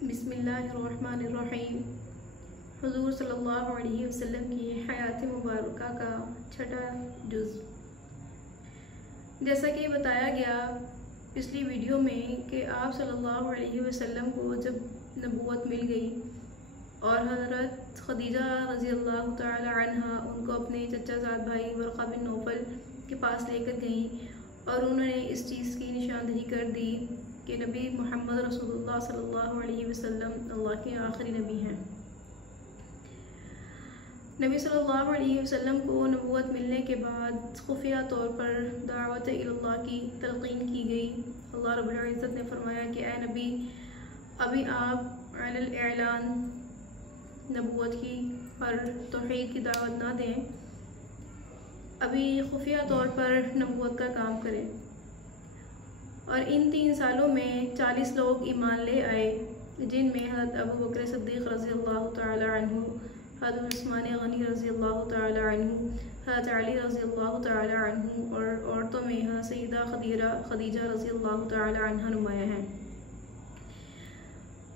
बिस्मिल्लाहिर्रहमानिर्रहीम। हुज़ूर सल्लल्लाहु अलैहि वसल्लम की हयात मुबारका का छठा जुज़। जैसा कि बताया गया पिछली वीडियो में कि आप सल्लल्लाहु अलैहि वसल्लम को जब नबूवत मिल गई और हज़रत खदीजा रज़ियल्लाहु तआला अन्हा उनको अपने चचाज़ाद भाई वरक़ा बिन नौफल के पास लेकर गईं और उन्होंने इस चीज़ की निशानदही कर दी कि नबी मोहम्मद रसूलुल्लाह सल्लल्लाहु अलैहि वसल्लम अल्लाह के आखिरी नबी हैं। नबी सल्लल्लाहु अलैहि वसल्लम को नबूवत मिलने के बाद खुफिया तौर पर दावत इल्लाह की तलक़ीन की गई। अल्लाह रब्बुल इज़्ज़त ने फरमाया कि ए नबी, अभी आप अलल ऐलान नबूवत की और तौहीद की दावत ना दें, अभी खुफिया तौर पर नबूवत का काम करें। और इन 3 सालों में 40 लोग ईमान ले आए, जिनमें हज़रत अबू बकर सिद्दीक़ रज़ियल्लाहु तआला अन्हु, हज़रत उस्मान गनी रज़ियल्लाहु तआला अन्हु, हज़रत अली रज़ियल्लाहु तआला अन्हु और औरतों में हज़रत सय्यदा खदीजा रज़ियल्लाहु तआला अन्हा नुमाया हैं।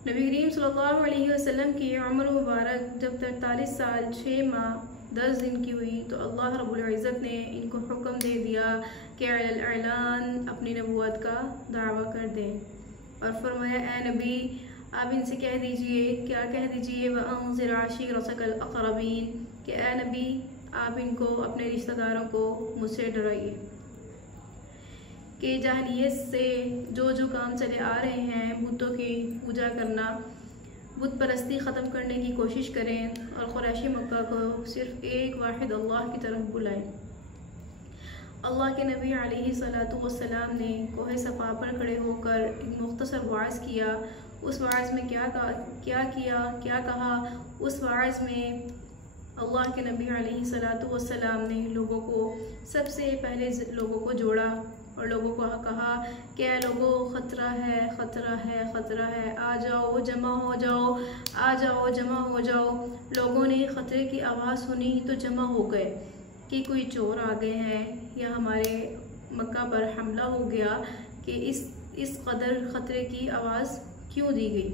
नबी करीम सल्लल्लाहु अलैहि वसल्लम की उम्र मुबारक जब 43 साल 6 माह 10 दिन की हुई तो अल्लाह रब्बुल इज़्ज़त ने इनको हुक्म दे दिया कि अलल ऐलान अपनी नबूवत का दावा कर दें और फरमाया ए नबी, आप इनसे कह दीजिए, क्या कह दीजिए, व अंज़िर अशीरतकल अक़रबीन, कि ए नबी आप इनको अपने रिश्तेदारों को मुझसे डराइए कि जाहिलियत से जो काम चले आ रहे हैं, बुतों की पूजा करना, बुत परस्ती ख़त्म करने की कोशिश करें और क़ुरैशी मक्का को सिर्फ़ एक वाहिद अल्लाह की तरफ बुलाएं। अल्लाह के नबी अलैहिस्सलातु वस्सलाम ने कोहे सफ़ा पर खड़े होकर एक मुख्तसर वाइज़ किया। उस वाइज़ में क्या कहा? उस वाइज़ में अल्लाह के नबी अलैहिस्सलातु वस्सलाम ने लोगों को सबसे पहले लोगों को जोड़ा और लोगों को कहा कि लोगों, ख़तरा है, ख़तरा है, ख़तरा है, आ जाओ, जमा हो जाओ, आ जाओ, जमा हो जाओ। लोगों ने ख़तरे की आवाज़ सुनी तो जमा हो गए कि कोई चोर आ गए हैं या हमारे मक्का पर हमला हो गया, कि इस कदर ख़तरे की आवाज़ क्यों दी गई।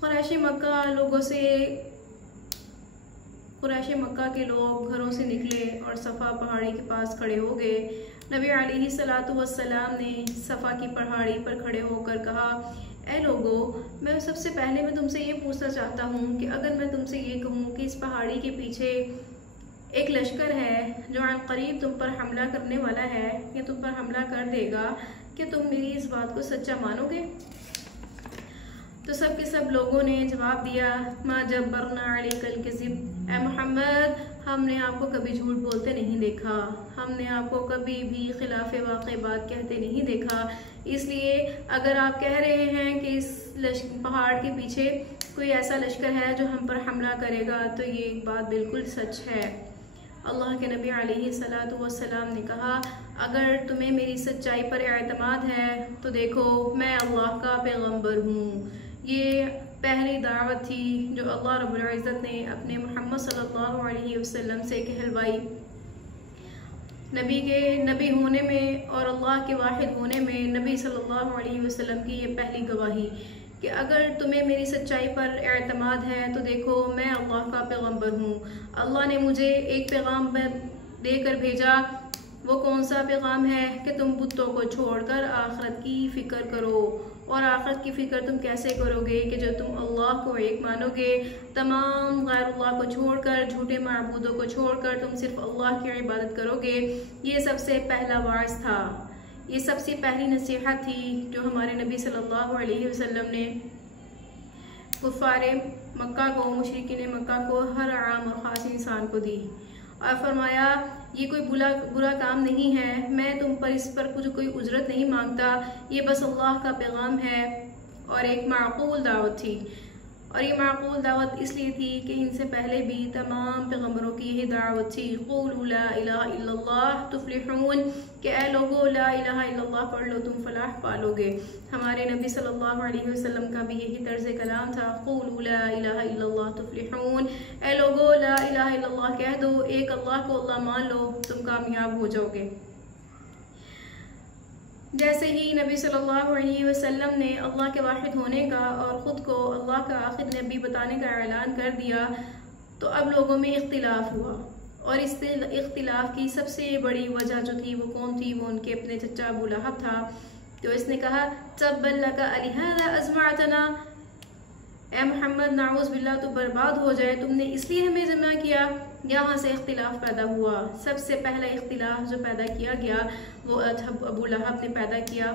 कुरैशी मक्का के लोग घरों से निकले और सफ़ा पहाड़ी के पास खड़े हो गए। नबी अलैहिस्सलातु वस्सलाम ने सफ़ा की पहाड़ी पर खड़े होकर कहा, ए लोगों, मैं सबसे पहले मैं तुमसे ये पूछना चाहता हूँ कि अगर मैं तुमसे ये कहूँ कि इस पहाड़ी के पीछे एक लश्कर है जो करीब तुम पर हमला करने वाला है या तुम पर हमला कर देगा, क्या तुम मेरी इस बात को सच्चा मानोगे? तो सब के सब लोगों ने जवाब दिया, मा जब्बरना अलैकल कज़िब, ए मोहम्मद, हमने आपको कभी झूठ बोलते नहीं देखा, हमने आपको कभी भी खिलाफ़े वाक़े बात कहते नहीं देखा। इसलिए अगर आप कह रहे हैं कि इस पहाड़ के पीछे कोई ऐसा लश्कर है जो हम पर हमला करेगा, तो ये बात बिल्कुल सच है। अल्लाह के नबी अलैहिस्सलातु वस्सलाम ने कहा, अगर तुम्हें मेरी सच्चाई पर एतमाद है तो देखो, मैं अल्लाह का पैगम्बर हूँ। ये पहली दावत थी जो अल्लाह रब्बुल इज़्ज़त ने अपने मोहम्मद सल्लल्लाहु अलैहि वसल्लम से कहलवाई। नबी के नबी होने में और अल्लाह के वाहिद होने में नबी सल्लल्लाहु अलैहि वसल्लम की ये पहली गवाही कि अगर तुम्हें मेरी सच्चाई पर एतमाद है तो देखो, मैं अल्लाह का पैगम्बर हूँ। अल्लाह ने मुझे एक पैगाम देकर भेजा। वो कौन सा पैगाम है कि तुम बुतों को छोड़कर आखिरत की फ़िक्र करो। और आखिरत की फ़िक्र तुम कैसे करोगे कि जब तुम अल्लाह को एक मानोगे, तमाम गैरुल्लाह को छोड़कर, झूठे माबूदों को छोड़कर तुम सिर्फ अल्लाह की इबादत करोगे। ये सबसे पहला वाइज़ था, ये सबसे पहली नसीहत थी जो हमारे नबी सल्लल्लाहु अलैहि वसल्लम ने कुफ़ारे मक्का को, मुशरिकीन मक्का को, हर आम और ख़ास इंसान को दी और फरमाया, ये कोई बुरा काम नहीं है, मैं तुम पर इस पर कोई उजरत नहीं मांगता, ये बस अल्लाह का पैगाम है और एक माक़ूल दावत थी। और ये माक़ूल दावत इसलिए थी कि इनसे पहले भी तमाम पैगम्बरों की यही दावत थी, क़ूलू ला इलाहा इल्लल्लाह तुफ़्लिहून, कि ए लोगो, ला इलाहा इल्लल्लाह पढ़ लो, तुम फलाह पालोगे। हमारे नबी सल्लल्लाहु अलैहि वसल्लम का भी यही तर्ज़ कलाम था, क़ूलू ला इलाहा इल्लल्लाह तुफ़्लिहून, ए लोगो, ला इलाहा इल्लल्लाह कह दो, एक अल्लाह को अल्लाह मान लो, तुम कामयाब हो जाओगे। जैसे ही नबी सल्लल्लाहु अलैहि वसल्लम ने अल्लाह के वाहिद होने का और ख़ुद को अल्लाह का आखिरी नबी बताने का ऐलान कर दिया तो अब लोगों में इख्तिलाफ हुआ। और इस इख्तिलाफ की सबसे बड़ी वजह जो थी वो कौन थी? वो उनके अपने चचा अबू लहब था। तो इसने कहा तब्बन लका अलिहाज़ा अज़मअतना, ए मोहम्मद नाउज़ बिल्लाह तो बर्बाद हो जाए, तुमने इसलिए हमें जमा किया। यहाँ से इख्तिलाफ पैदा हुआ। सबसे पहला इख्तिलाफ जो पैदा किया गया वो अबू लहब ने पैदा किया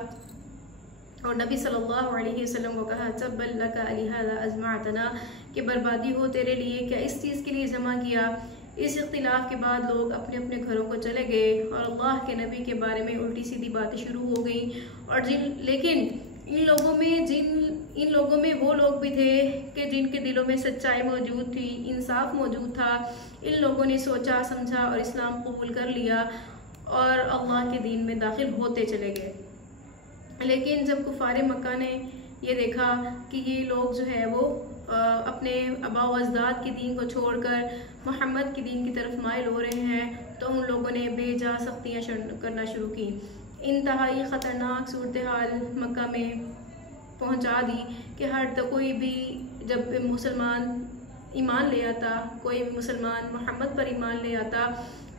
और नबी सल्लल्लाहु अलैहि वसल्लम को कहा तब्बन लका अलिहाज़ा अज़मअतना, कि बर्बादी हो तेरे लिए, क्या इस चीज़ के लिए जमा किया। इस इख्तिलाफ के बाद लोग अपने अपने घरों को चले गए और अल्लाह के नबी के बारे में उल्टी सीधी बातें शुरू हो गई। और लेकिन इन लोगों में वो लोग भी थे कि जिनके दिलों में सच्चाई मौजूद थी, इंसाफ मौजूद था। इन लोगों ने सोचा समझा और इस्लाम कबूल कर लिया और अल्लाह के दीन में दाखिल होते चले गए। लेकिन जब कुफारे मक्का ने ये देखा कि ये लोग जो है वो अपने आबा व अजदाद के दीन को छोड़कर मोहम्मद के दीन की तरफ माइल हो रहे हैं, तो उन लोगों ने बेजा सख्तियाँ करना शुरू की। इंतहाई ख़तरनाक सूरत हाल मक्का में पहुंचा दी कि कोई भी जब मुसलमान ईमान ले आता, कोई भी मुसलमान मोहम्मद पर ईमान ले आता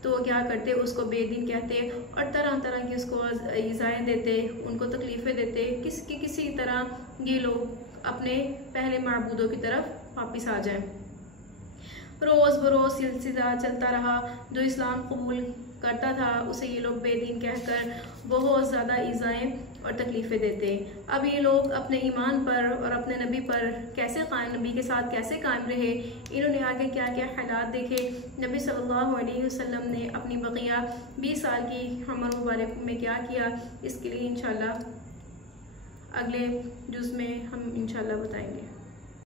तो वो क्या करते, उसको बेदीन कहते और तरह तरह की उसको इज़ाएँ देते, उनको तकलीफ़ें देते, किसी तरह ये लोग अपने पहले माबूदों की तरफ वापस आ जाएं। रोज़ बरोज़ सिलसिला चलता रहा। जो इस्लाम कबूल करता था उसे ये लोग बेदीन कहकर बहुत ज़्यादा इज़ाएँ और तकलीफ़ें देते। अब ये लोग अपने ईमान पर और अपने नबी पर नबी के साथ कैसे कायम रहे, इन्होंने आगे क्या क्या हालात देखे। नबी सल्लल्लाहु अलैहि वसल्लम ने अपनी बक़िया 20 साल की उम्र मुबारक में क्या किया, इसके लिए इंशाल्लाह अगले जुज़ में हम इंशाल्लाह बताएंगे।